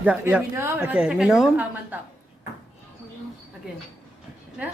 Sekejap, Okey, ya. minum. Okey, Cakap minum. je. Mantap. Okey. Ya?